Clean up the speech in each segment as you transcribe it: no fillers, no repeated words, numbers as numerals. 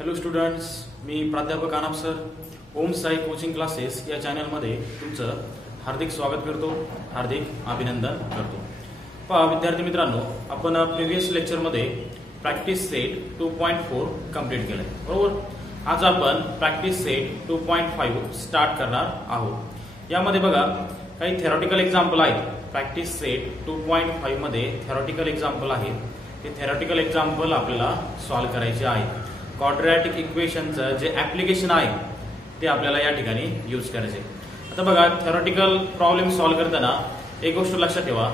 Hello students, मी प्राध्यापक आनाप sir ओम Sai coaching classes या चॅनलमध्ये तुमचं हार्दिक स्वागत करतो, हार्दिक अभिनंदन करतो। पहा विद्यार्थी मित्रांनो, आपण प्रिव्हियस लेक्चरमध्ये प्रॅक्टिस सेट 2.4 कंप्लीट केलं आहे, बरोबर। आज आपण प्रॅक्टिस सेट 2.5 स्टार्ट करणार आहोत। यामध्ये बघा काही थेरॉटिकल एक्झाम्पल आहेत। प्रॅक्टिस सेट 2.5 मध्ये थेरॉटिकल एक्झाम्पल आहेत, ते थेरॉटिकल एक्झाम्पल आपल्याला सॉल्व्ह करायचे आहेत। क्वाड्रॅटिक इक्वेशनचं जे ऍप्लिकेशन आहे ते आपल्याला या ठिकाणी यूज करायचे। आता बघा थेरॉटिकल प्रॉब्लेम सॉल्व्ह करताना एक गोष्ट लक्षात ठेवा,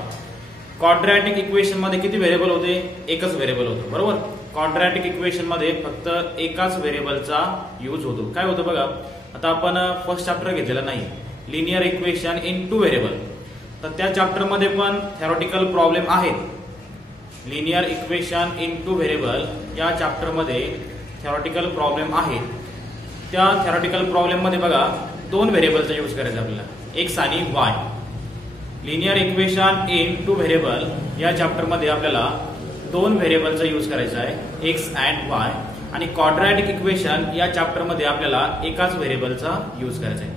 क्वाड्रॅटिक इक्वेशन मध्ये किती व्हेरिएबल होते? एकच व्हेरिएबल होतं, बरोबर। क्वाड्रॅटिक इक्वेशन मध्ये फक्त एकाच व्हेरिएबलचा यूज होतो। काय होतं बघा, आता आपण फर्स्ट चॅप्टर घेतलेला नाही, linear equation in two variable, तर त्या चॅप्टर मध्ये पण थेरॉटिकल प्रॉब्लेम आहेत। Linear equation in two variable या चॅप्टर मध्ये थेरॉटिकल प्रॉब्लेम आहे। त्या थेरॉटिकल प्रॉब्लेम मध्ये बघा दोन व्हेरिएबलचा यूज करायचा आपल्याला, एक्स आणि Y. Linear equation in two variable या चॅप्टर मध्ये आपल्याला दोन व्हेरिएबलचा यूज करायचा आहे, एक्स अँड वाय। आणि क्वाड्रॅटिक इक्वेशन या चॅप्टर मध्ये आपल्याला एकाच व्हेरिएबलचा यूज करायचा आहे।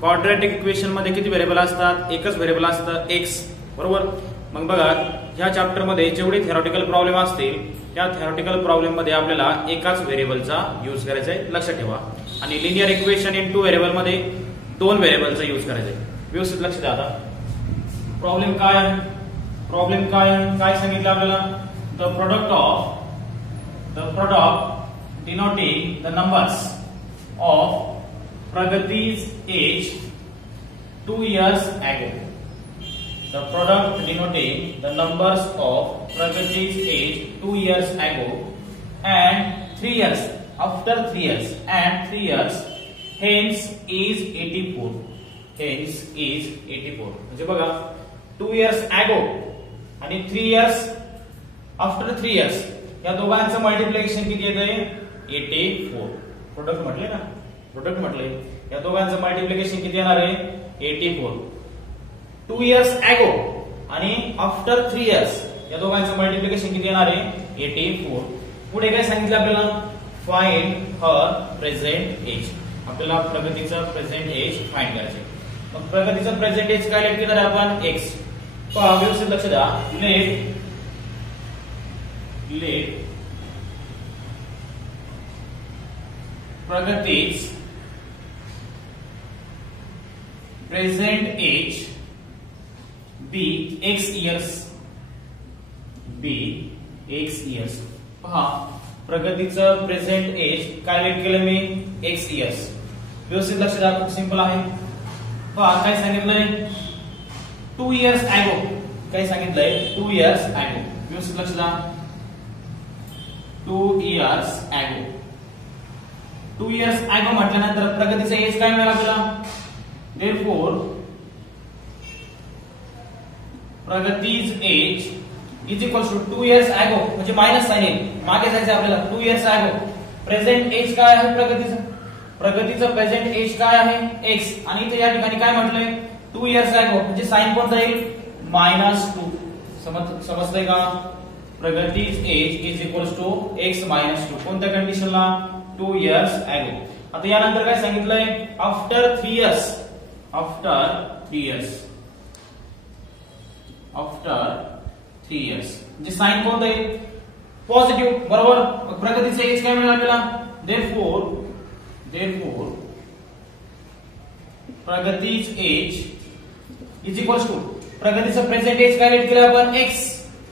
क्वाड्रॅटिक इक्वेशन मध्ये किती व्हेरिएबल असतात? एकच व्हेरिएबल असतं, एक्स, बरोबर। मग बघा ह्या चॅप्टर मध्ये जेवढे थेरॉटिकल प्रॉब्लेम असतील त्या थेरॉटिकल प्रॉब्लेम मध्ये आपल्याला एकाच व्हेरिएबलचा यूज करायचा आहे, लक्षात ठेवा। आणि linear equation in two variable मध्ये दोन व्हेरिएबलचा यूज करायचा आहे, व्यवस्थित लक्ष द्या। आता प्रॉब्लेम काय आहे? प्रॉब्लेम काय सांगितलं आपल्याला? The product denoting the numbers of Pragati's age 2 years ago. The product denoting the numbers of Pragati's age 2 years ago and 3 years after 3 years and 3 years hence is 84. Hence is 84. म्हणजे बघा 2 years ago आणि 3 years after 3 years या दोघांचं multiplication किती येतंय? 84. Product म्हटले ना, product म्हटले, या दोघांचं मल्टिप्लिकेशन किती येणार आहे? 84. 2 years ago आणि आफ्टर 3 years या दोघांचं मल्टिप्लिकेशन किती येणार आहे? 84. पुढे काय सांगितलं आपल्याला? Find her present age. आपल्याला प्रगतीचं प्रेझेंट एज फाइंड करायचे। मग प्रगतीचं प्रेझेंट एज काय लेट केलं आपण? x। पहा व्यवस्थित लक्ष द्या, लेट प्रगतीच प्रेझेंट एज बी एक्स इयर्स। पहा प्रगतीचं प्रेझेंट एज काय लेट केलं मी? X years. व्यवस्थित लक्ष द्या, खूप सिंपल आहे। पहा काय सांगितलंय? 2 years ago। काय सांगितलंय? 2 years ago। व्यवस्थित लक्ष द्या, 2 years ago। 2 years ago म्हटल्यानंतर प्रगतीचं एज काय मिळालं आपल्याला? therefore Pragati's age is equal to 2 years ago, म्हणजे मायनस साइन येईल, मागे जायचं आपल्याला। 2 years ago प्रेझेंट एज काय आहे प्रगतीचं? प्रगतीचं प्रेझेंट एज काय आहे? x। आणि इथे या ठिकाणी काय म्हटलंय? 2 years ago म्हणजे साइन कोणता येईल? -2। समजतंय का? Pragati's age is equal to x -2 कोणत्या कंडिशनला? 2 years ago। आता यानंतर काय सांगितलंय? After 3 years। आफ्टर 3 years म्हणजे साइन कोणता येईल? पॉझिटिव्ह, बरोबर। प्रगतीचे एज काय मिळालं आपल्याला? therefore Pragati's age is equal to प्रगतीचं प्रेझेंट एज काय लेट केलं आपण? x।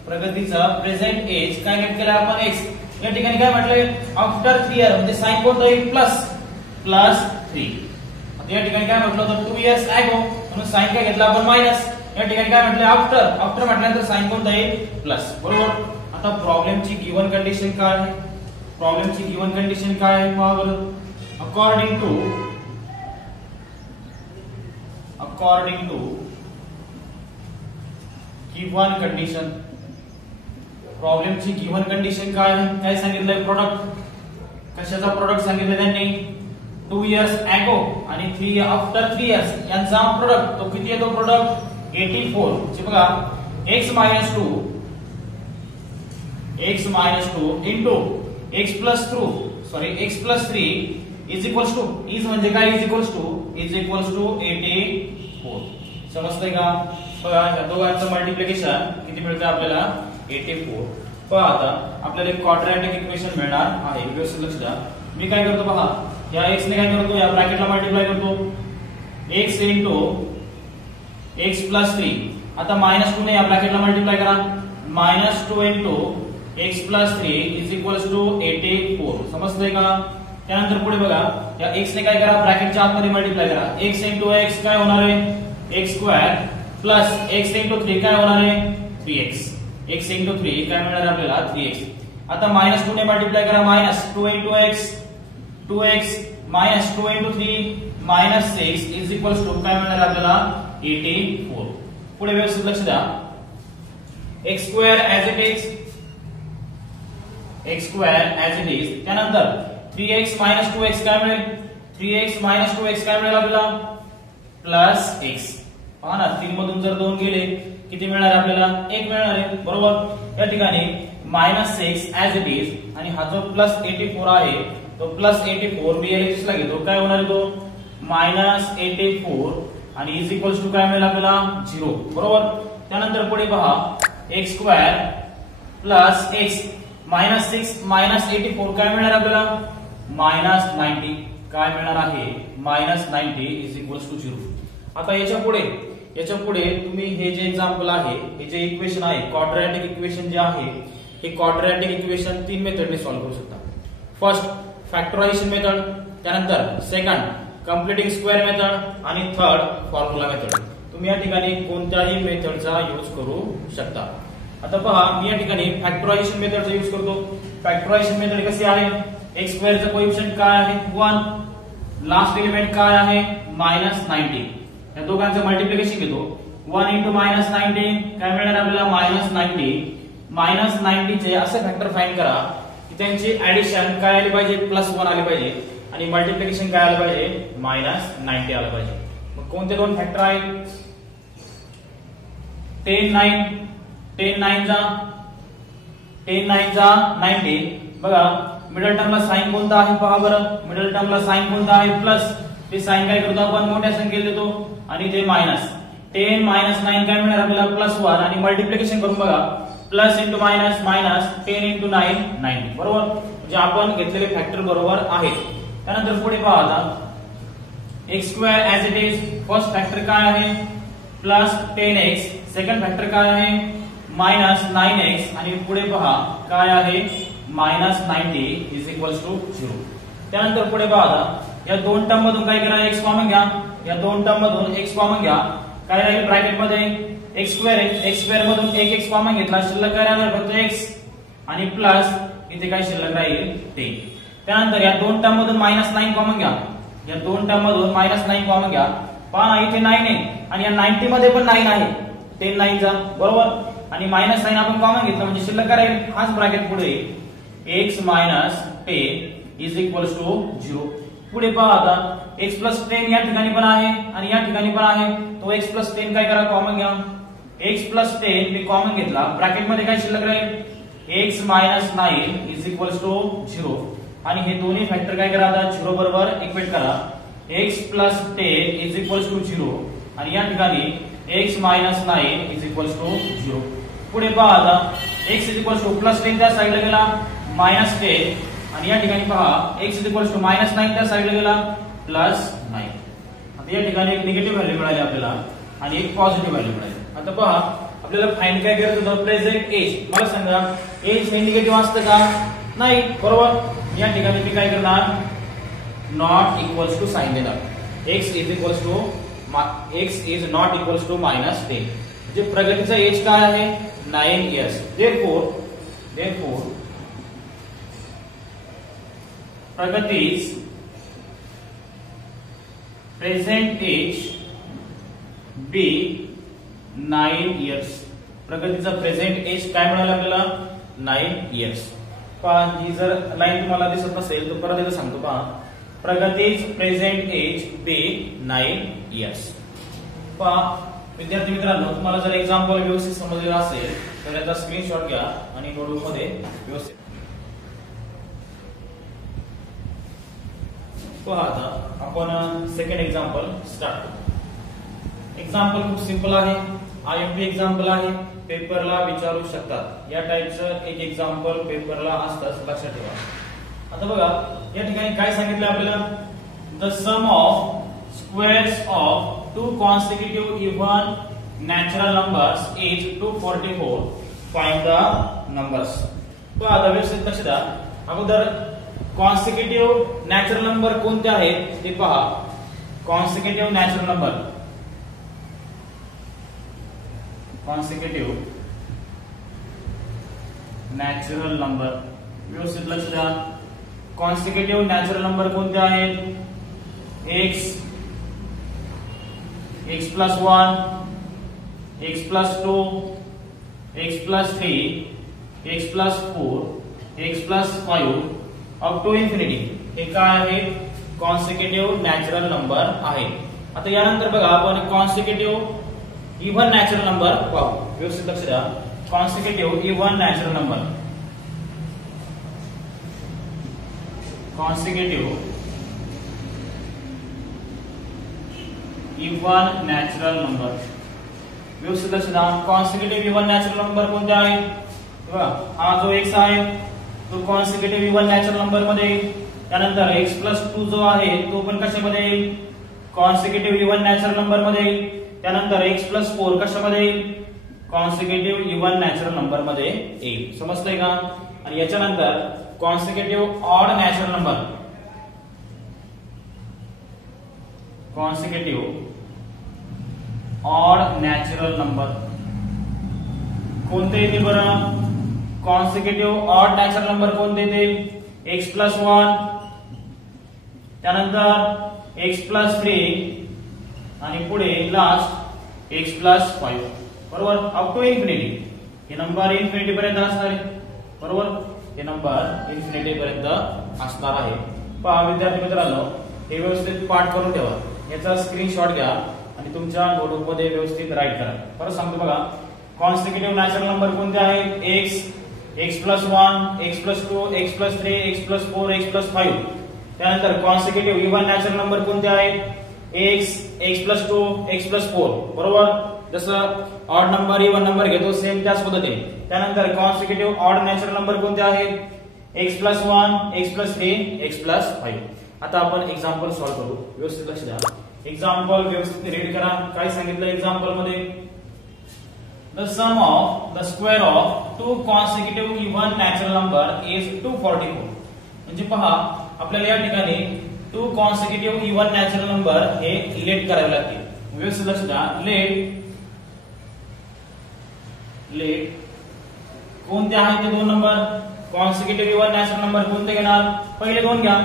प्रगतीचं प्रेझेंट एज काय लेट केलं आपण? x। या ठिकाणी काय म्हटलंय? आफ्टर 3 years म्हणजे साइन कोणता येईल? +3। आता या ठिकाणी काय म्हटलं होतं? 2 years ago म्हणून साइन काय घेतला आपण? मायनस। या ठिकाणी काय म्हटलं? आफ्टर म्हटल्यानंतर साइन कोणता येईल? प्लस, बरोबर। आता प्रॉब्लेमची गिवन कंडिशन काय आहे? प्रॉब्लेमची गिवन कंडिशन काय आहे पहा बरं। अकॉर्डिंग टू गिवन कंडिशन, प्रॉब्लेमची गिवन कंडिशन काय आहे? काय सांगितलंय? प्रोडक्ट, कशाचा प्रोडक्ट सांगितलं त्यांनी? 2 years ago आणि आफ्टर 3 years यांचा प्रोडक्ट, तो किती येतो प्रोडक्ट? 84। म्हणजे बघा x -2 into x plus 3 is equals two is म्हणजे काय इज इक्वल्स टू 84 समजतंय का? बघा या दोघांचं मल्टिप्लिकेशन किती मिळतं आपल्याला 84. पहा आता आपल्याला एक क्वाड्रॅटिक इक्वेशन मिळणार आहे. व्यवस्थित लक्ष द्या. मी काय करतो पहा या x ने काय करतो या ब्रॅकेटला मल्टिप्लाय करतो x into x plus 3. आता -2 ने या ब्रॅकेटला मल्टिप्लाय करा -2 into x plus 3 is equals to 84. समजतंय का? त्यानंतर पुढे बघा या x ने काय करा ब्रॅकेटच्या आतमध्ये मल्टिप्लाय करा x into x काय होणार आहे x square plus x into 3 काय होणार आहे 3x. x into 3 काय मिळणार आहे आपल्याला 3x. आता -2 ने मल्टिप्लाय करा -2 into x 2x -2 into 3 -6 is equals to काय मिळणार आपल्याला 84. पुढे व्यवस्थित लक्ष द्या x square as it is त्यानंतर 3x 2x काय मिळेल 3x 2x काय मिळेल आपल्याला प्लस x. पहा ना 3 मधून जर 2 गेले किती मिळणार आपल्याला 1 मिळणार आहे बरोबर. या ठिकाणी -6 as it is आणि हा जो प्लस 84 आहे तो प्लस 84 मी LHS ला घेतो काय होणार आहे तो -84 आणि इज इक्वल्स टू काय मिळेल आपल्याला 0 बरोबर. त्यानंतर पुढे पहा x स्क्वेअर प्लस x -6 -84 काय मिळणार आपल्याला -90 काय मिळणार आहे -90 इज इक्वल्स टू 0. आता याच्या पुढे तुम्ही हे जे एक्झाम्पल आहे हे जे इक्वेशन आहे क्वाड्रॅटिक इक्वेशन जे आहे हे क्वाड्रॅटिक इक्वेशन 3 मेथडने सॉल्व्ह करू शकता. फर्स्ट फॅक्टरायझेशन मेथड, त्यानंतर सेकंड कम्प्लिटिंग स्क्वेअर मेथड आणि थर्ड फॉर्म्युला मेथड. तुम्ही या ठिकाणी कोणत्याही मेथडचा यूज करू शकता. आता पहा मी या ठिकाणी फॅक्टरायझेशन मेथडचा यूज करतो. फॅक्टरायझेशन मेथड कशी आहे x स्क्वेअरचं कोएफिशिएंट काय आहे 1 लास्ट एलिमेंट काय आहे -90 या दोघांचं मल्टिप्लिकेशन घेतो 1 into -90 काय मिळणार आपल्याला -90 चे असे फॅक्टर फाइंड करा की त्यांची ऍडिशन काय आली पाहिजे +1 आली पाहिजे आणि मल्टिप्लिकेशन काय आलं पाहिजे -90 आलं पाहिजे. मग कोणते दोन फॅक्टर आहेत 10 9 जा 90. बघा मिडल टर्मला साइन कोणता आहे पहा बरं मिडल टर्मला साइन कोणता आहे प्लस ते साइन काय करतो आपण मोठ्या संख्येला देतो आणि ते मायनस 10 - 9 काय मिळणार आपल्याला +1 आणि मल्टिप्लिकेशन करून बघा plus into minus minus 10 into 9 90 बरोबर. म्हणजे आपण घेतलेले फॅक्टर बरोबर आहेत. त्यानंतर पुढे पहा आता x square as it is first factor काय आहे +10x सेकंड फॅक्टर काय आहे -9x आणि पुढे पहा काय आहे -90 इज इक्वल्स टू 0. त्यानंतर पुढे पहा आता या दोन टर्म मधून काय करा x कॉमन घ्या या दोन टर्म मधून x कॉमन घ्या काय राहील ब्रॅकेट मध्ये x स्क्वेअर मधून 1x कॉमन घेतला शिल्लक काय राहणार फक्त x आणि प्लस इथे काय शिल्लक राहील 10. त्यानंतर या दोन टर्म मधून -9 कॉमन घ्या या दोन टर्म मधून -9 कॉमन घ्या पहा ना इथे 9 आहे आणि या 90 मध्ये पण 9 आहे 10 9 चा बरोबर आणि मायनस साइन आपण कॉमन घेतला म्हणजे शिल्लक काय राहील हाच ब्रॅकेट पुढे x - 10 इज इक्वल्स टू 0. पुढे पहा आता x + 10 या ठिकाणी पण आहे आणि या ठिकाणी पण आहे तो x + 10 काय करा कॉमन घ्या x + 10 मी कॉमन घेतला ब्रॅकेट मध्ये काय शिल्लक राहील x - 9 इज इक्वल्स टू 0 आणि हे दोन्ही फॅक्टर काय करा आता 0 बरोबर इक्वेट करा x + 10 इज इक्वल्स टू 0 आणि या ठिकाणी x - 9 इज इक्वल्स टू 0. पुढे पहा आता x इज इक्वल्स टू +10 त्या साइडला गेला -10 आणि या ठिकाणी पहा x इज इक्वल्स टू -9 त्या साइडला गेला +9. आता या ठिकाणी एक निगेटिव्ह व्हॅल्यू मिळाली आपल्याला आणि एक पॉझिटिव्ह व्हॅल्यू मिळाली. आता पहा आपल्याला फाइंड काय करायचं होतं प्रेझेंट एज. मला सांगा एज हे निगेटिव्ह असतं का नाही बरोबर. या ठिकाणी मी काय करणार नॉट इक्वल्स टू साइन देणार x is not equals to -10 म्हणजे प्रगतीचा एज काय आहे 9 years. therefore Pragati's present age be 9 years. प्रगतीचा प्रेझेंट एज काय मिळालं आपल्याला 9 इयर्स. पहा ही जर लाईन तुम्हाला दिसत नसेल तर परत एकदा सांगतो पहा प्रगतीज प्रेझेंट एज बी 9 इयर्स. पहा विद्यार्थी मित्रांनो तुम्हाला जर एक्झाम्पल व्यवस्थित समजलेला असेल तर याचा स्क्रीनशॉट घ्या आणि नोटबुक मध्ये व्यवस्थित पहा आता आपण सेकंड एक्झाम्पल स्टार्ट करू। एक्झाम्पल खूप सिंपल आहे, आयएमपी एक्झाम्पल आहे, पेपरला विचारू शकतात या टाइपचं एक एक्झाम्पल पेपरला असतं, लक्षात ठेवा। आता बघा या ठिकाणी काय सांगितलं आपल्याला, the sum of squares of two consecutive even natural numbers is 244, find the numbers. पहा आता व्यवस्थित लक्ष द्या, अगोदर कॉन्सिक्युटिव्ह नॅचरल नंबर कोणते आहेत ते पहा। Consecutive natural number, consecutive natural number, व्यवस्थित लक्ष द्या। कॉन्सिक्युटिव्ह नॅचरल नंबर कोणते आहेत, x x plus 1, x plus 2, x plus 3, x plus 4, x plus 5 up to infinity, हे काय आहे, कॉन्सिक्युटिव्ह नॅचरल नंबर आहे। आता यानंतर बघा आपण कॉन्सिक्युटिव्ह इव्हन नॅचरल नंबर पाहू, व्यवस्थित लक्ष द्या। Consecutive even natural number, consecutive even natural number, व्यवस्थित लक्ष द्या। कॉन्सिक्युटिव्ह इव्हन नॅचरल नंबर कोणते आहे, बघा हा जो x आहे तो कॉन्सिक्युटिव्ह इव्हन नॅचरल नंबर मध्ये, त्यानंतर x plus 2 जो आहे तो पण कशामध्ये येईल, कॉन्सिक्युटिव्ह इव्हन नॅचरल नंबर मध्ये, त्यानंतर x plus 4 कशामध्ये येईल, कॉन्सिक्युटिव्ह इव्हन नॅचरल नंबर मध्ये येईल, समजतंय का। आणि याच्यानंतर consecutive odd natural number, consecutive odd natural number कोणते येते बरं, कॉन्सिक्युटिव्ह ऑड नॅचरल नंबर कोणते येते, x plus 1, त्यानंतर x plus 3 आणि पुढे लास्ट x plus 5, बरोबर, अप टू इन्फिनिटी। हे नंबर इन्फिनिटी पर्यंत असणार आहे, बरोबर, हे नंबर इन्फिनिटी पर्यंत असणार आहे। पहा विद्यार्थी मित्रांनो, हे व्यवस्थित पाठ करून ठेवा, याचा स्क्रीनशॉट घ्या आणि तुमच्या नोटबुक मध्ये व्यवस्थित राईट करा। परत सांगतो बघा, कॉन्सिक्युटिव्ह नॅचरल नंबर कोणते आहेत, x plus 1, x plus 2, x plus 3, x plus 4, x plus 5, त्यानंतर कॉन्सिक्युटिव्ह इव्हन नॅचरल नंबर कोणते आहेत, x plus 2, x plus 4, बरोबर, जसं ऑड नंबर इव्हन नंबर घेतो सेम त्याच पद्धतीने। त्यानंतर कॉन्सिक्युटिव्ह ऑड नॅचरल नंबर कोणते आहेत, x plus 1, x plus 3, x plus 5। आता आपण एक्झाम्पल सॉल्व्ह करू, व्यवस्थित लक्ष द्या। एक्झाम्पल व्यवस्थित रीड करा, काय सांगितलं एक्झाम्पल मध्ये, the sum of the square of two consecutive even natural number is 244। म्हणजे पहा आपल्याला या ठिकाणी two consecutive even natural number हे लेट करावे लागतील, व्यवस्थित लक्ष द्या। लेट कोणते आहेत ते दोन number, consecutive even natural number कोणते घेणार, पहिले दोन घ्या,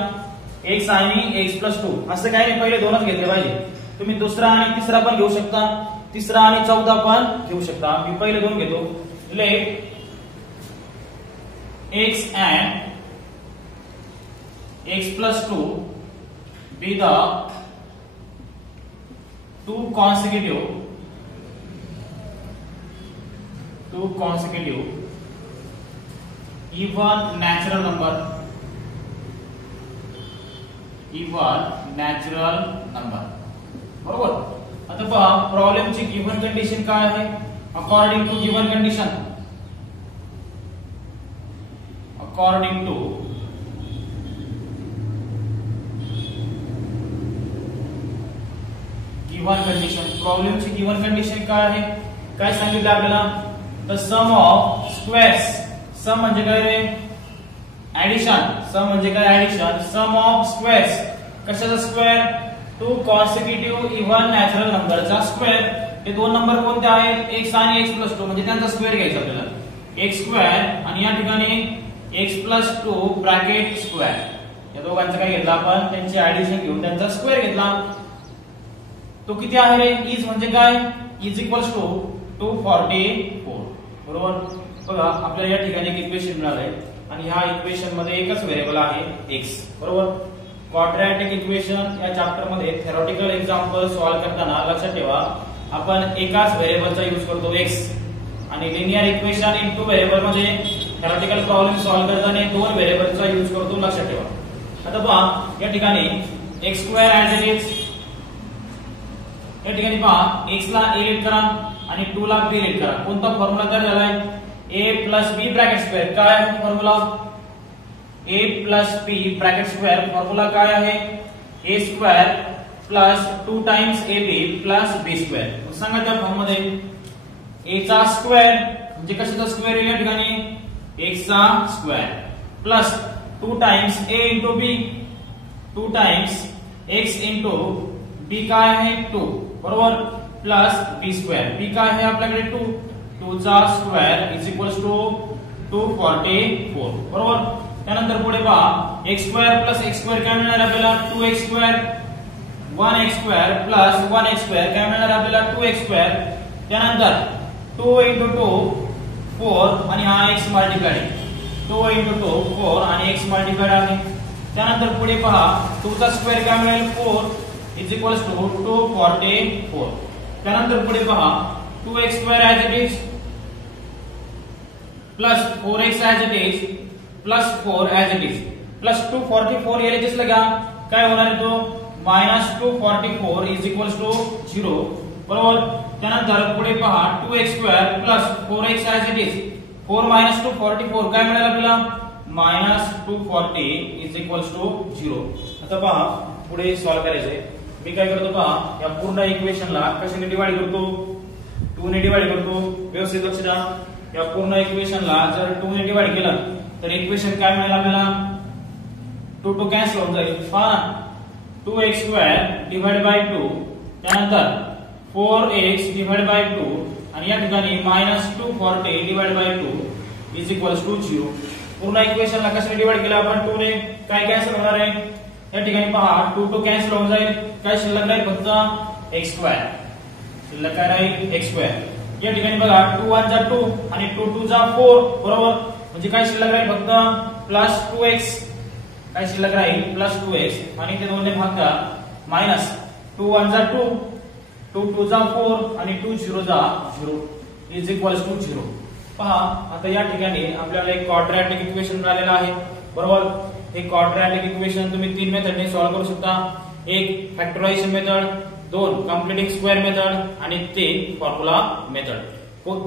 x आणि x plus 2, असं काय नाही, पहिले दोनच घेतले पाहिजे। तुम्ही दुसरा आणि तिसरा पण घेऊ शकता, तिसरा आणि चौथा पण घेऊ शकता, मी पहिले दोन घेतो। Let x and x plus 2 be the two consecutive even natural number, बरोबर। आता पहा प्रॉब्लेमची गिव्हन कंडिशन काय आहे, according to given condition, according to given condition, प्रॉब्लेमची गिव्हन कंडिशन काय आहे, काय सांगितलं आपल्याला, the sum of squares, sum म्हणजे काय रे, ऍडिशन, सम म्हणजे काय ऍडिशन, सम ऑफ स्क्वेअर्स, कशाचा square, two consecutive even natural नंबरचा स्क्वेअर। हे दोन नंबर कोणते आहेत, x आणि x plus 2, म्हणजे त्यांचा स्क्वेअर घ्यायचा आपल्याला, x स्क्वेअर आणि या ठिकाणी x plus 2 ब्रॅकेट स्क्वेअर, या दोघांचं काय घेतलं आपण, त्यांचे ऍडिशन घेऊन त्यांचा स्क्वेअर घेतला। तो किती आहे रे, इज म्हणजे काय, इज इक्वल्स टू 244, बरोबर। बघा आपल्याला या ठिकाणी एक इक्वेशन मिळालंय आणि ह्या इक्वेशन मध्ये एकच व्हेरिएबल आहे x, बरोबर। क्वाड्रॅटिक इक्वेशन या चॅप्टर मध्ये थेरॉटिकल एक्झाम्पल सॉल्व्ह करताना लक्षात ठेवा, आपण एकाच व्हेरिएबलचा यूज करतो x, आणि linear equation in two variable मध्ये थेरॉटिकल प्रॉब्लेम सॉल्व्ह करताना दोन व्हेरिएबलचा यूज करतो, लक्षात ठेवा। आता पहा या ठिकाणी x square as it is. या ठिकाणी पहा x ला a लीट करा आणि 2 ला b लीट करा. कोणता फॉर्म्युला तयार झालाय? a plus b bracket square. काय आहे formula? a plus b bracket square. Formula काय आहे? a square plus 2 times ab plus b square. सांगा त्या फॉर्म मध्ये a चा स्क्वेअर म्हणजे कशाचा स्क्वेअर आहे या ठिकाणी? x चा square plus 2 times a into b, 2 times x into b काय आहे? 2 बरोबर प्लस b स्क्वेअर. b काय आहे आपल्याकडे? 2. 2 चा स्क्वेअर इज इक्वल्स टू 244 बरोबर. त्यानंतर पुढे पहा x square plus x square काय मिळणार आपल्याला? 2x square. 1x square plus 1x square काय मिळणार आपल्याला? 2x square. त्यानंतर 2 into 2 4 आणि हा x मल्टिप्लाइड. 2 into 2 4 आणि x मल्टिप्लाइड आहे. त्यानंतर पुढे पहा 2 चा स्क्वेअर काय मिळेल? 4 इज इक्वल्स टू 244. त्यानंतर पुढे पहा 2x square as it is plus 4x as it is plus 4 as it is plus 244 ये लेटेस्ट लगा काय होणार आहे? तो मायनस 244 इज इक्वल्स टू 0 बरोबर. त्यानंतर पुढे पहा 2x square plus 4x as it is 4 minus 244 काय मिळेल आपल्याला? Minus 240 is equals to 0. आता पहा पुढे सॉल्व करायचे. मी काय करतो पहा या पूर्ण इक्वेशनला कशाने डिवाइड करतो? 2 ने डिवाइड करतो. व्यवस्थित लक्ष द्या. या पूर्ण इक्वेशनला जर 2 ने डिवाइड केलं तर इक्वेशन काय मिळेल आपल्याला? 2 2 कॅन्सल होऊन जाईल. पहा 2x स्क्वेअर डिवाइड बाय 2 त्यानंतर 4x डिवाइड बाय 2 आणि या ठिकाणी minus 240 divide by 2 is equals to 0. पूर्ण इक्वेशनला कशाने डिवाइड केलं आपण? 2 ने. काय कॅन्सल होणार आहे या ठिकाणी? पहा 2 2 कॅन्सल होऊन जाईल. काय शिल्लक राहील? फक्त x स्क्वेअर. शिल्लक काय राहील? x square. या ठिकाणी बघा 2 1 जा 2 आणि 2 2 जा 4 बरोबर. म्हणजे काय शिल्लक राहील? फक्त प्लस 2x. काय शिल्लक राहील? प्लस 2x आणि ते दोनने भागा मायनस 2 1 जा 2, 2 2 जा 4 आणि 2 0 जा 0 इज इक्वल्स टू 0. पहा आता या ठिकाणी आपल्याला एक क्वाड्रॅटिक इक्वेशन मिळालेलं आहे बरोबर. हे क्वाड्रॅटिक इक्वेशन तुम्ही 3 मेथडने सॉल्व्ह करू शकता. एक factorisation method, 2 completing square method आणि 3 फॉर्म्युला मेथड.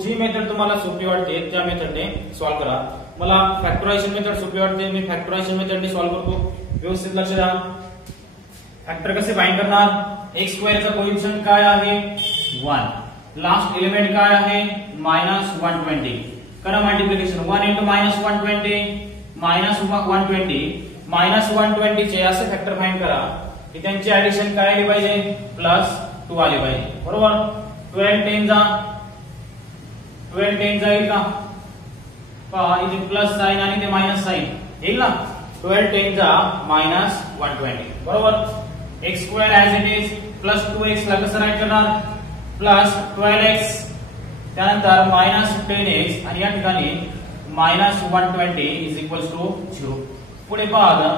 जी मेथड तुम्हाला सोपी वाटते त्या मेथडने सॉल्व्ह करा. मला फॅक्टरायझेशन मेथड सोपी वाटते. मी फॅक्टरायझेशन मेथडने सॉल्व्ह करतो. व्यवस्थित लक्ष द्या. फॅक्टर कसे फाइंड करणार? x स्क्वेअर चा कोएफिशिएंट काय आहे? 1. लास्ट एलिमेंट काय आहे? -120. करा मल्टिप्लिकेशन. 1 into -120 -120 -120 चे असे फॅक्टर फाइंड करा की त्यांची ऍडिशन काय आली पाहिजे? +2 आली पाहिजे बरोबर. 12 10 जा 12 10 जाईल का? पहा इथे प्लस साइन आणि ते मायनस साइन येईल ना. 12 10 जा -120 बरोबर. x square as it is plus 2x ला कसं राईट करणार? प्लस 12x त्यानंतर -10x आणि या ठिकाणी -120 इज इक्वल्स टू 0. पुढे पहा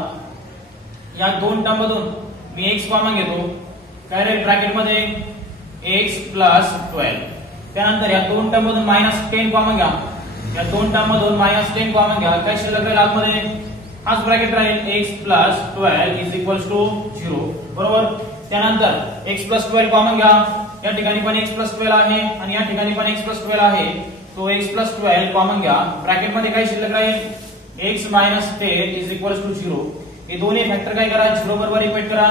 या दोन टर्म मधून मी x कॉमन घेतो. काय राहील ब्रॅकेट मध्ये? x plus 12. त्यानंतर या दोन टर्म मधून -10 कॉमन घ्या. या दोन टर्म मधून -10 कॉमन घ्या. काय शिल्लक राहील आतमध्ये? हाच ब्रॅकेट राहील x plus 12 is equals to 0 बरोबर. त्यानंतर x प्लस 12 कॉमन घ्या. या ठिकाणी पण x प्लस 12 आहे आणि या ठिकाणी पण x प्लस 12 आहे. तो x प्लस 12 कॉमन घ्या. ब्रॅकेट मध्ये काय शिल्लक राहील? x minus 10 is equals to 0. हे दोन्ही फॅक्टर काय करा? 0 बरोबर इक्वेट करा.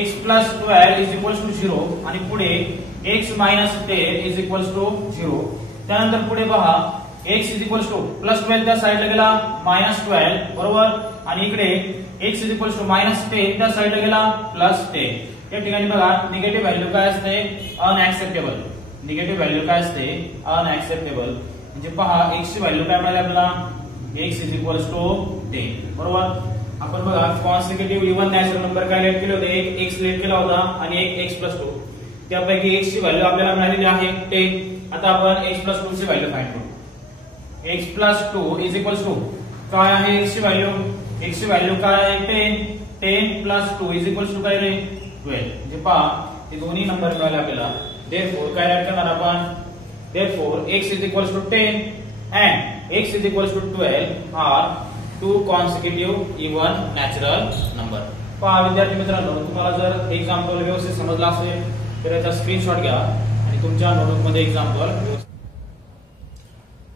x plus 12 is equals to 0 आणि पुढे x minus 10 is equals to 0. त्यानंतर पुढे पहा x is equals to plus 12 त्या साइडला गेला -12 बरोबर आणि इकडे x इज इक्वल्स टू -10 त्या साइडला गेला +10. या ठिकाणी बघा निगेटिव्ह व्हॅल्यू काय असते? अनएक्सेप्टेबल. निगेटिव्ह व्हॅल्यू काय असते? अनएक्सेप्टेबल. म्हणजे पहा x ची व्हॅल्यू काय मिळाली आपल्याला? x इज इक्वल्स टू 10 बरोबर. आपण बघा कॉन्सिक्युटिव्ह इव्हन नॅचरल नंबर काय लेट केले होते? एक x लेट केला होता आणि एक x + 2. त्यापैकी x ची व्हॅल्यू आपल्याला मिळालेली आहे 10. आता आपण x + 2 ची व्हॅल्यू फाइंड करू. x + 2 इज इक्वल्स टू काय आहे? x ची व्हॅल्यू काय आहे? 10. 10 + 2 इज इक्वल्स टू काय रे? 12. म्हणजे पहा हे दोन्ही नंबर मिळाले आपल्याला. देयरफॉर काय राईट करणार आपण? Therefore x is equals to 10 and x is equals to 12 are 2 consecutive even natural number. पहा विद्यार्थी मित्रांनो, तुम्हाला जर एक्झाम्पल व्यवस्थित समजला असेल तर याचा स्क्रीनशॉट घ्या आणि तुमच्या नोटबुकमध्ये एक्झाम्पल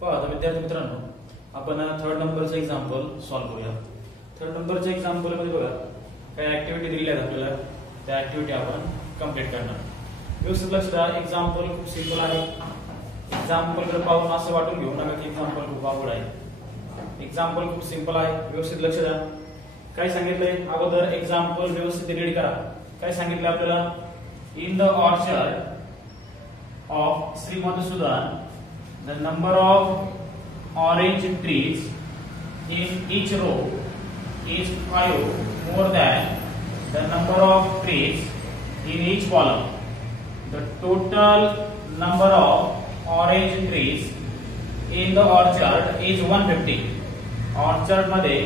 पहा. तर विद्यार्थी मित्रांनो, आपण थर्ड नंबरचं एक्झाम्पल सॉल्व्ह करूया. थर्ड नंबरच्या एक्झाम्पल मध्ये बघा काही ऍक्टिव्हिटी दिलेल्या आहेत आपल्याला, त्या ऍक्टिव्हिटी आपण कंप्लीट करणार. व्यवस्थित लक्ष द्या. एक्झाम्पल खूप सिंपल आहे. एक्झाम्पल कडे पाहून असं वाटून घेऊ नका की एक्झाम्पल खूप अवघड आहे. एक्झाम्पल खूप सिंपल आहे. व्यवस्थित लक्ष द्या. काय सांगितलंय अगोदर एक्झाम्पल व्यवस्थित रीड करा. काय सांगितलं आपल्याला? In the orchard of Shri Madhusudan the number of orange trees in each row is 5 more than the number of trees in each column. The total number of orange trees in the orchard is 150. Orchard मध्ये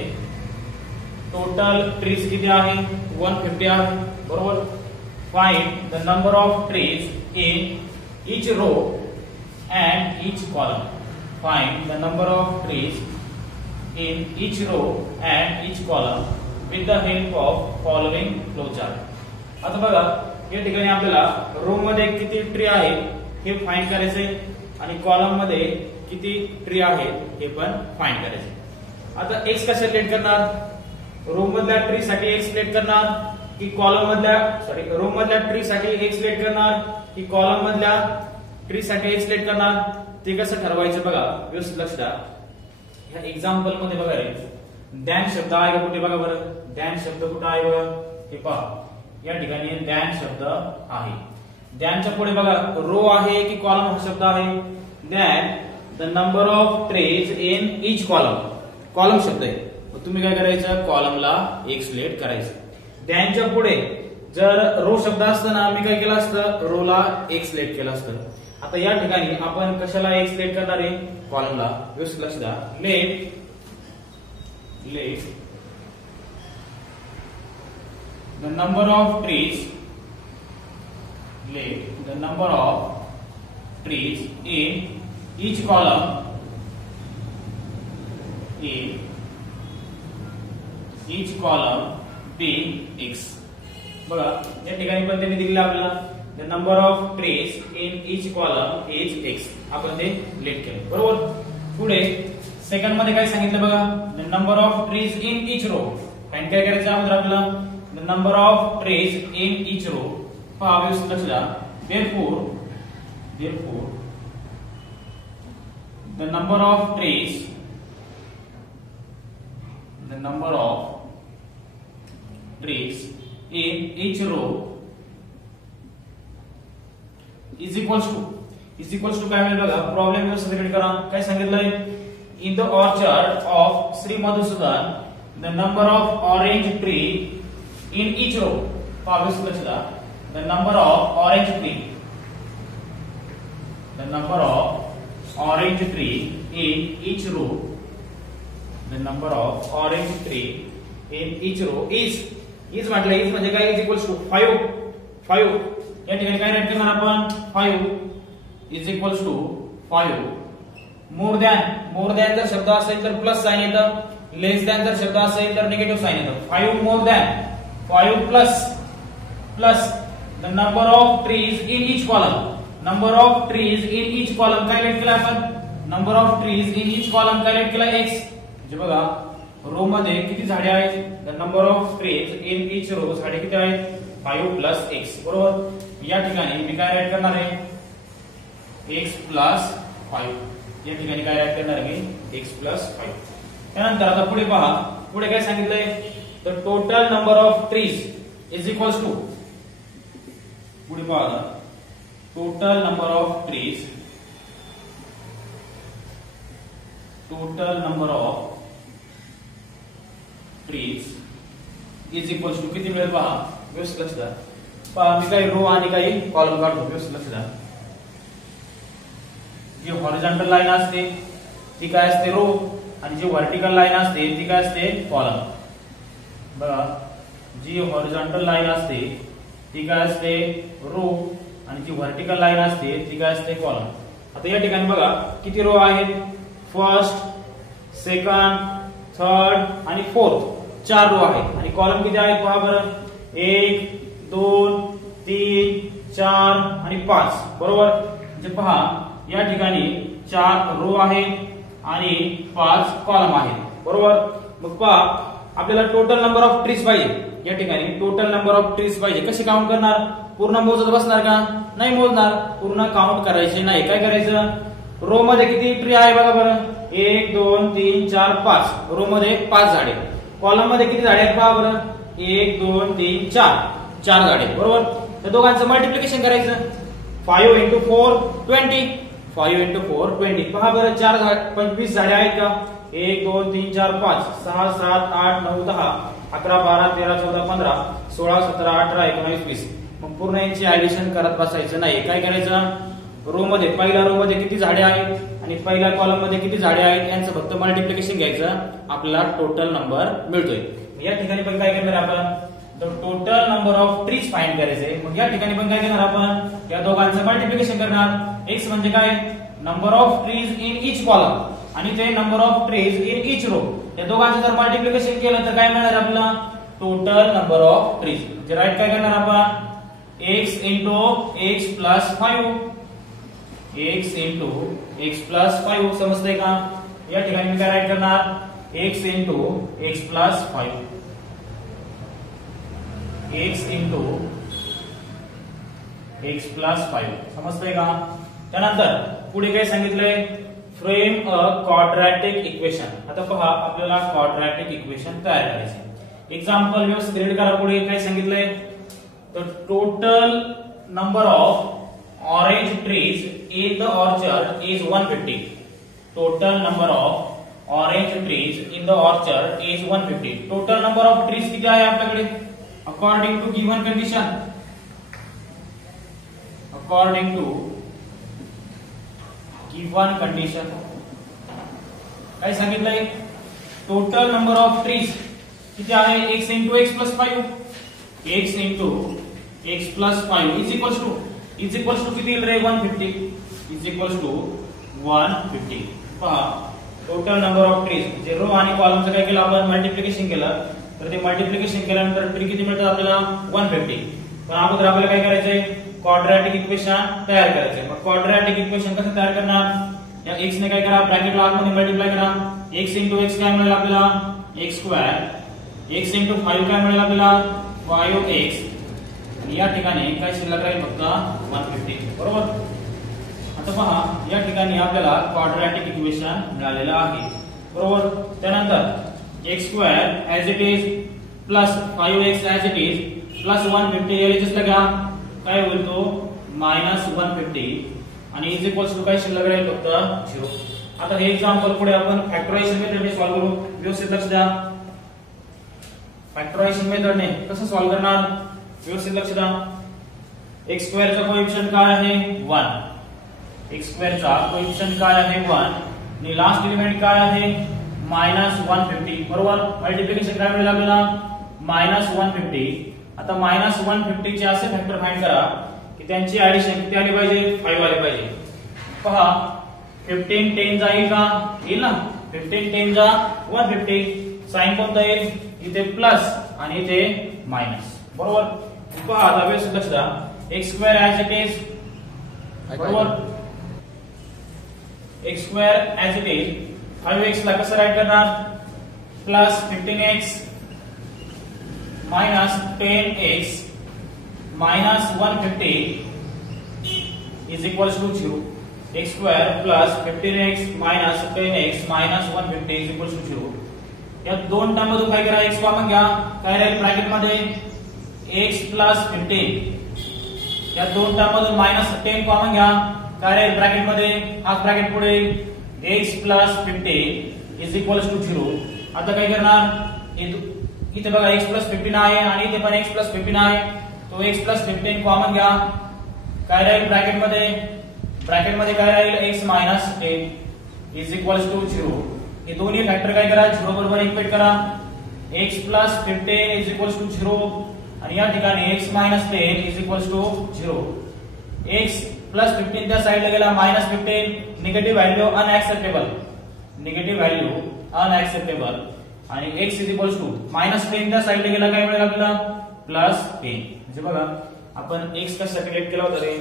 total trees किती आहे? 150 आहे. बरोबर. Find the number of trees in each row and each column. Find the number of trees in each row and each column with the help of following flowchart. आता बघा या ठिकाणी आपल्याला रो मध्ये किती ट्री आहे हे फाइंड करायचे आणि कॉलम मध्ये किती ट्री आहेत हे पण फाइंड करायचे. आता एक्स कशा सिलेक्ट करणार? रो मधल्या ट्री साठी एक्स सिलेक्ट करणार की कॉलम मधल्या रो मधल्या ट्री साठी एक्स सिलेक्ट करणार की कॉलम मधल्या ट्री साठी एक्स सिलेक्ट करणार? ते कसं ठरवायचं बघा. व्यवस्थित लक्ष द्या. ह्या एक्झाम्पल मध्ये बघा रे दॅन शब्द आहे का कुठे? बघा बरं दॅन शब्द कुठे आहे बघा. हे पहा या ठिकाणी दॅन शब्द आहे. दॅनच्या पुढे बघा रो आहे की कॉलम हा शब्द आहे? Than the number of trees in each column. Column शब्द आहे. तुम्ही काय करायचं? कॉलमला एक सिलेक्ट करायचं. दॅनच्या पुढे जर रो शब्द असतं ना मी काय केलं असतं? रोला एक सिलेक्ट केलं असतं. आता या ठिकाणी आपण कशाला एक सिलेक्ट करणार आहे? कॉलमला. व्यवस्थित लक्ष द्या. Let the number of trees in each column be x. बघा या ठिकाणी पण त्यांनी दिलेलं आपल्याला the number of trees in each column is x. आपण ते लेट केलं. बरोबर. पुढे सेकंड मध्ये काय सांगितलं बघा? the number of trees in each row. Find काय करायचं अगोदर आपल्याला? the number of trees in each row. पहा व्यवस्थित लक्ष द्या. therefore the number of trees in each row is equals to काय मिळेल बघा. प्रॉब्लेम व्यवस्थित रीड करा. काय सांगितलंय? In the orchard of Shri Madhusudan the number of orange tree in each row. व्यवस्थित लक्ष द्या. The number of orange tree in each row. The number of orange tree in each row is म्हटलं. Is म्हणजे काय? Is equals to 5. या ठिकाणी काय write करणार आपण? 5 is equals to 5. More than जर शब्द असेल तर प्लस साइन येतं. लेस दॅन जर शब्द असेल तर निगेटिव्ह साइन येतं. 5 more than 5 plus the number of trees in each column. Number of trees in each column काय लेट केलं आपण? Number of trees in each column काय लेट केलं? एक्स. म्हणजे बघा रो मध्ये किती झाडे आहेत? The number of trees in each row झाडे किती आहेत? 5 प्लस एक्स. बरोबर. या ठिकाणी मी काय राईट करणार आहे? x plus 5. या ठिकाणी काय राईट करणार आहे मी? x plus 5. त्यानंतर आता पुढे पहा. पुढे काय सांगितलंय? The total number of trees is equals to. पुढे पहा total number of trees is equals to किती मिळेल पहा. व्यवस्थित लक्ष द्या. पहा मी काही रो आणि काही कॉलम काढतो. व्यवस्थित लक्ष द्या. जी हॉरिझॉन्टल लाईन असते ती काय असते? रो. आणि जी व्हर्टिकल लाईन असते ती काय असते? कॉलम. बघा जी हॉरिझॉन्टल लाईन असते ती काय असते? रो. आणि जी व्हर्टिकल लाईन असते ती काय असते? कॉलम. आता या ठिकाणी बघा किती रो आहेत? फर्स्ट, सेकंड, थर्ड आणि फोर्थ. 4 रो आहेत आणि कॉलम किती आहेत पहा बरं, 1 2 3 4 आणि 5 बरोबर. म्हणजे पहा या ठिकाणी 4 रो आहेत आणि 5 कॉलम आहेत बरोबर. मग पहा आपल्याला टोटल नंबर ऑफ ट्रीज पाहिजे. या ठिकाणी टोटल नंबर ऑफ ट्रीज पाहिजे. कशी काउंट करणार, पूर्ण मोजत बसणार का, नाही मोजणार, पूर्ण काउंट करायचे नाही. काय करायचं, रो मध्ये किती ट्री आहे बघा बरं, 1 2 3 4 5, रो मध्ये 5 झाडे. कॉलम मध्ये किती झाडे आहेत पहा बरं, 1 2 3 4, 4 झाडे बरोबर. त्या दोघांचं मल्टिप्लिकेशन करायचं. 5 into 4 20, 5 into 4 20. पहा बरं 4 25 झाडे आहेत का, 1 2 3 4 5 6 7 8 9 10 11 12 13 14 15 16 17 18 19 20. मग पूर्ण यांची ऍडिशन करत बसायचं नाही. काय करायचं, रो मध्ये पहिल्या रो मध्ये किती झाडे आहेत आणि पहिल्या कॉलम मध्ये किती झाडे आहेत यांचं फक्त मल्टिप्लिकेशन घ्यायचं, आपल्याला टोटल नंबर मिळतोय. या ठिकाणी पण काय करणार आपण, तर total number of trees find करायचे. मग या ठिकाणी पण काय करणार आपण, या दोघांचं मल्टिप्लिकेशन करणार. एक्स म्हणजे काय, number of trees in each column आणि ते number of trees in each row. या दोघांचं जर मल्टिप्लिकेशन केलं तर काय मिळणार आपल्याला, टोटल नंबर ऑफ ट्रीज. म्हणजे राईट काय करणार आपण, x into x plus 5, x into x plus 5. समजतंय का. या ठिकाणी मी काय राईट करणार, x into x plus 5, x into x plus 5. समजतंय का. त्यानंतर पुढे काय सांगितलंय, फ्रेम अ क्वाड्रॅटिक इक्वेशन. आता पहा आपल्याला क्वाड्रॅटिक इक्वेशन तयार करायचे. एक्झाम्पल व्यवस्थित रीड करा. पुढे काय सांगितलंय, तर total number of orange trees in the orchard is 150. Total number of orange trees in the orchard is 150. Total number of trees किती आहे आपल्याकडे, according to given condition, according to given condition काय सांगितलंय, टोटल नंबर ऑफ ट्रीज किती आहे, x into x plus 5, x into x plus 5 is equals to किती येईल रे, 150, इज इक्वल्स टू 150. पहा टोटल नंबर ऑफ ट्रीज, जे रो आणि कॉलमचं काय केलं आपण, मल्टिप्लिकेशन केलं. तर ते मल्टिप्लिकेशन केल्यानंतर ट्री किती मिळतात आपल्याला, 150. पण अगोदर आपल्याला काय करायचंय, क्वाड्रॅटिक इक्वेशन तयार करायचंय. मग क्वाड्रॅटिक इक्वेशन कसं तयार करणार, या x ने काय करा, ब्रॅकेटला आतमध्ये मल्टिप्लाय करा. x इंटू एक्स काय मिळेल आपल्याला, एक्स स्क्वेअर, x इंटू 5 काय मिळेल आपल्याला, 5x. आणि या ठिकाणी काय शिल्लक राहील फक्त 150 बरोबर. आता पहा या ठिकाणी आपल्याला क्वाड्रॅटिक इक्वेशन मिळालेलं आहे बरोबर. त्यानंतर x square as it is plus 5x as it is plus 150 एलिजिस लगा काय होईल तो मायनस 150 आणि इज इक्वल्स टू काय शिल्लक राहील फक्त 0. आता हे एक्झाम्पल पुढे आपण फॅक्टरायझेशन मेथडने सॉल्व्ह करू. व्यवस्थित लक्ष द्या. फॅक्टरायझेशन मेथडने कसं सॉल्व्ह करणार, व्यवस्थित लक्ष द्या. x स्क्वेअरचा कोएफिशिएंट काय आहे 1, x स्क्वेअरचा कोएफिशिएंट काय आहे 1 आणि लास्ट एलिमेंट काय आहे मायनस 150 बरोबर. मल्टिप्लिकेशन काय मिळेल आपल्याला मायनस 150. आता मायनस 150 चे असे फॅक्टर फाइंड करा की त्यांची ऍडिशन किती आली पाहिजे, 5 आली पाहिजे. पहा 15 10 जा येईल का, येईल ना. 15 10 जा 150. साइन कोणता येईल, इथे प्लस आणि इथे मायनस बरोबर. पहा आता व्यवस्थित लक्ष द्या. x square as it is बरोबर, x square as it is 5x ला कसं राईट करणार, plus 15x minus 10x minus 150 is equals to 0. x square plus 15x minus 10x minus 150 is equals to 0. या दोन टर्म मधून काय करा, x common घ्या. काय राहील ब्रॅकेट मध्ये x प्लस 15. या दोन टर्म मधून मायनस 10 कॉमन घ्या. काय राहील ब्रॅकेट मध्ये, हाफ ब्रॅकेट पुढे x plus 15 is equals to 0. आता काय करणार, इथे बघा x प्लस 15 आहे आणि इथे पण x प्लस 15 आहे. तो x प्लस 15 कॉमन घ्या. काय राहील ब्रॅकेट मध्ये काय राहील x minus 10 is equals to 0. हे दोन्ही फॅक्टर काय करा, 0 बरोबर इक्वेट करा. x plus 15 is equals to 0 आणि या ठिकाणी x minus 10 is equals to 0. x plus 15 त्या साइडला गेला, minus 15 negative value unacceptable, negative value unacceptable. आणि x इक्वल्स टू -10 त्या साईडला गेला काय मिळेल आपल्याला +10. म्हणजे बघा आपण x कशासाठी सिलेक्ट केला होता रे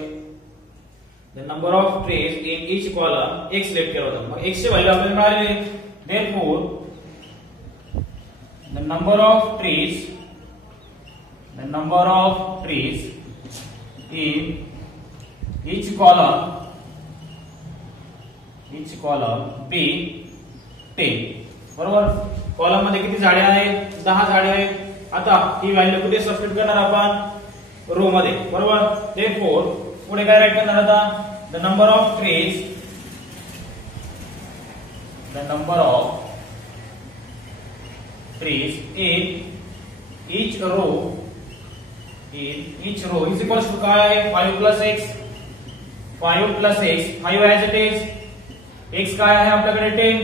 the number of trees in each column x select केला होता. मग x ची व्हॅल्यू आपल्याला मिळाली. Therefore the number of trees in each column be 10. बरोबर. कॉलम मध्ये किती झाडे आहेत 10 झाडे आहेत. आता ही व्हॅल्यू कुठे सबस्टिट्यूट करणार आपण रो मध्ये. बरोबर. देयरफॉर पुढे काय राईट करणार आता the number of trees in each row is equals to काय आहे 5 plus x 5 as it is. x काय आहे आपल्याकडे 10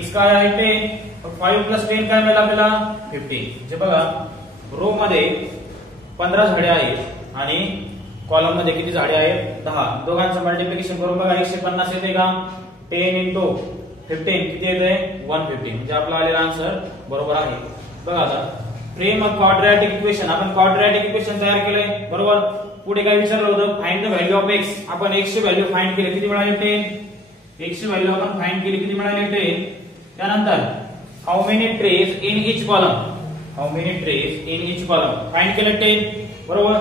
x काय आहे 10 5 plus 10 काय मिळेल आपल्याला 15. म्हणजे बघा रो मध्ये 15 झाडे आहेत आणि कॉलम मध्ये किती झाडे आहेत 10. दोघांचं मल्टिप्लिकेशन करून बघा 150 येते का 10 into 15 किती येते 150. म्हणजे आपला आलेला आन्सर बरोबर आहे. बघा आता फ्रेम क्वाड्रॅटिक इक्वेशन आपण क्वाड्रॅटिक इक्वेशन तयार केले. बरोबर. पुढे काय विचारलं होतं find the value of x. आपण x ची व्हॅल्यू फाइंड केली किती मिळाली 10. x ची व्हॅल्यू आपण फाइंड केली किती मिळाली 10. त्यानंतर how many trees in each column find केले 10. बरोबर.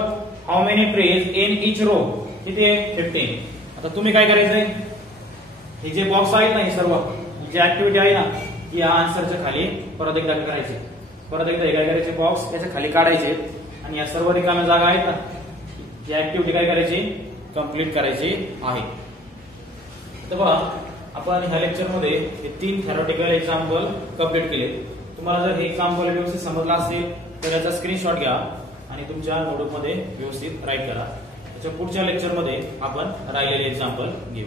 How many trees in each row किती आहे 15. आता तुम्ही काय करायचंय हे जे बॉक्स आहेत ना हे सर्व जी ऍक्टिव्हिटी आहे ना की या आन्सरच्या खाली परत एकदा करायचे. परत एकदा हे काय करायचे बॉक्स त्याच्या खाली काढायचे आणि या सर्व रिकाम्या जागा आहेत ना ही ऍक्टिव्हिटी काय करायची कंप्लीट करायची आहे. तर बघा आपण ह्या लेक्चर मध्ये हे 3 थेरॉटिकल एक्झाम्पल कंप्लीट केले. तुम्हाला जर हे एक्झाम्पल व्यवस्थित समजला असेल तर याचा स्क्रीनशॉट घ्या आणि तुमच्या नोटबुक मध्ये व्यवस्थित राईट करा. त्याच्या पुढच्या लेक्चर मध्ये आपण राहिलेले एक्झाम्पल घेऊ.